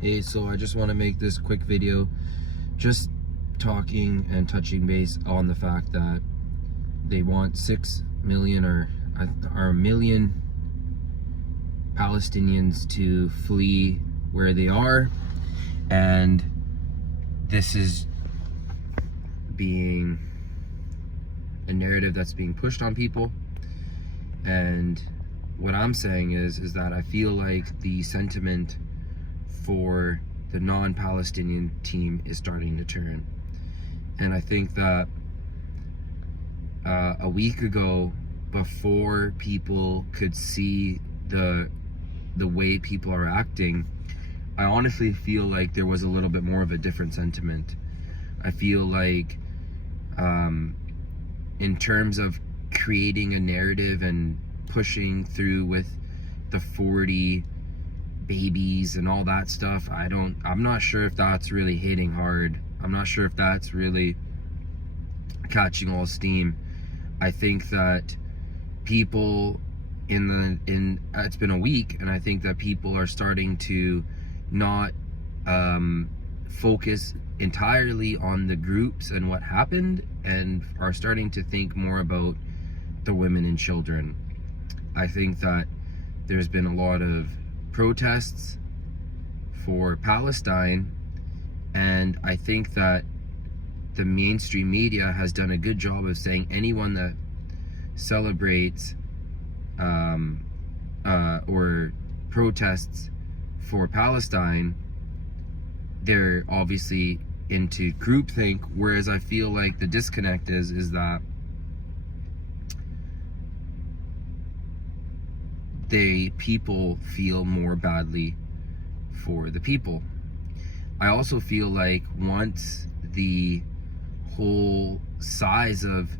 Hey, so I just want to make this quick video just talking and touching base on the fact that they want 6 million or a million Palestinians to flee where they are, and this is being a narrative that's being pushed on people. And what I'm saying is that I feel like the sentiment for the non-Palestinian team is starting to turn. And I think that a week ago, before people could see the way people are acting, I honestly feel like there was a little bit more of a different sentiment. I feel like in terms of creating a narrative and pushing through with the 40 babies and all that stuff, I'm not sure if that's really hitting hard. I'm not sure if that's really catching all steam. I think that people it's been a week, and I think that people are starting to not focus entirely on the groups and what happened, and are starting to think more about the women and children. I think that there's been a lot of protests for Palestine, and I think that the mainstream media has done a good job of saying anyone that celebrates or protests for Palestine, they're obviously into groupthink, whereas I feel like the disconnect is that people feel more badly for the people. I also feel like once the whole size of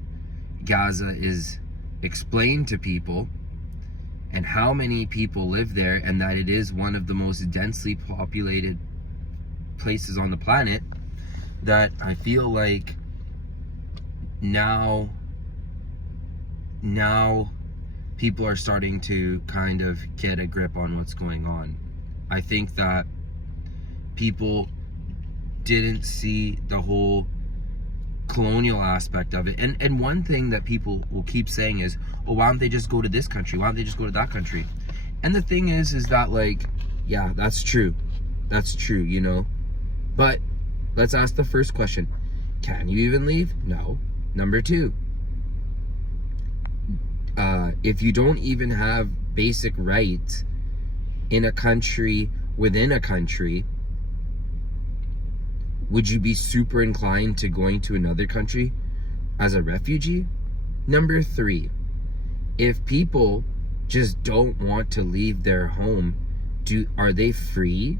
Gaza is explained to people, and how many people live there, and that it is one of the most densely populated places on the planet, that I feel like now people are starting to kind of get a grip on what's going on. I think that people didn't see the whole colonial aspect of it. And one thing that people will keep saying is, oh, why don't they just go to this country? Why don't they just go to that country? And the thing is that, like, yeah, that's true. That's true, you know? But let's ask the first question. Can you even leave? No. Number two, if you don't even have basic rights in a country within a country, would you be super inclined to going to another country as a refugee? Number three, if people just don't want to leave their home, are they free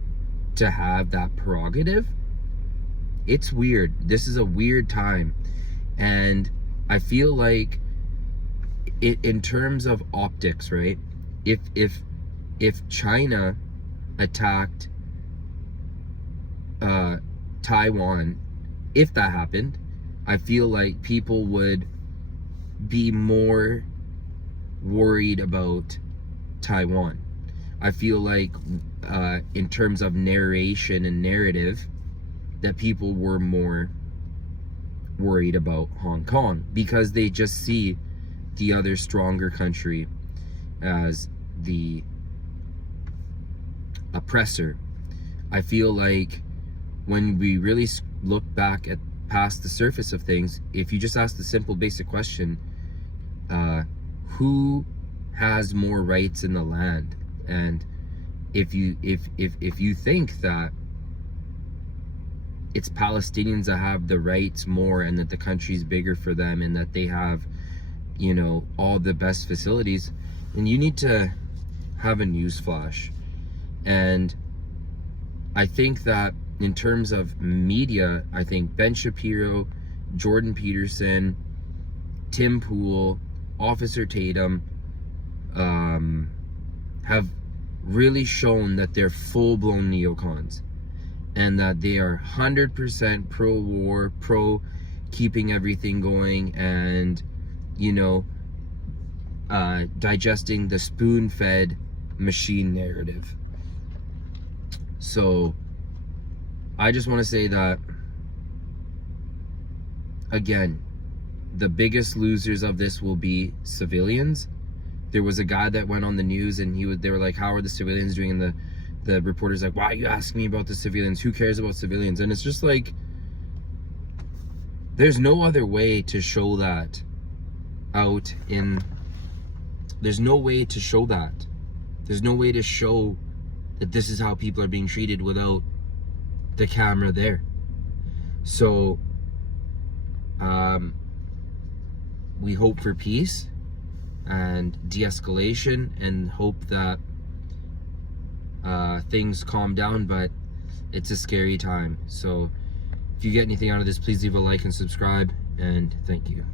to have that prerogative? It's weird. This is a weird time. And I feel like in terms of optics, right? If China attacked Taiwan, if that happened, I feel like people would be more worried about Taiwan. I feel like in terms of narration and narrative, that people were more worried about Hong Kong, because they just see the other stronger country as the oppressor. I feel like when we really look back at past the surface of things, if you just ask the simple basic question, who has more rights in the land? And if you think that it's Palestinians that have the rights more, and that the country's bigger for them, and that they have, you know, all the best facilities, then you need to have a news flash. And I think that in terms of media, I think Ben Shapiro, Jordan Peterson, Tim Pool, Officer Tatum have really shown that they're full-blown neocons, and that they are 100% pro-war, pro-keeping everything going, and, you know, digesting the spoon-fed machine narrative. So I just want to say that, again, the biggest losers of this will be civilians. There was a guy that went on the news and they were like, how are the civilians doing? And the reporter's like, why are you asking me about the civilians? Who cares about civilians? And it's just like, there's no other way to show that there's no way to show that. There's no way to show that this is how people are being treated without the camera there. So, we hope for peace and de-escalation and hope that things calm down, but it's a scary time. So if you get anything out of this, please leave a like and subscribe, and thank you.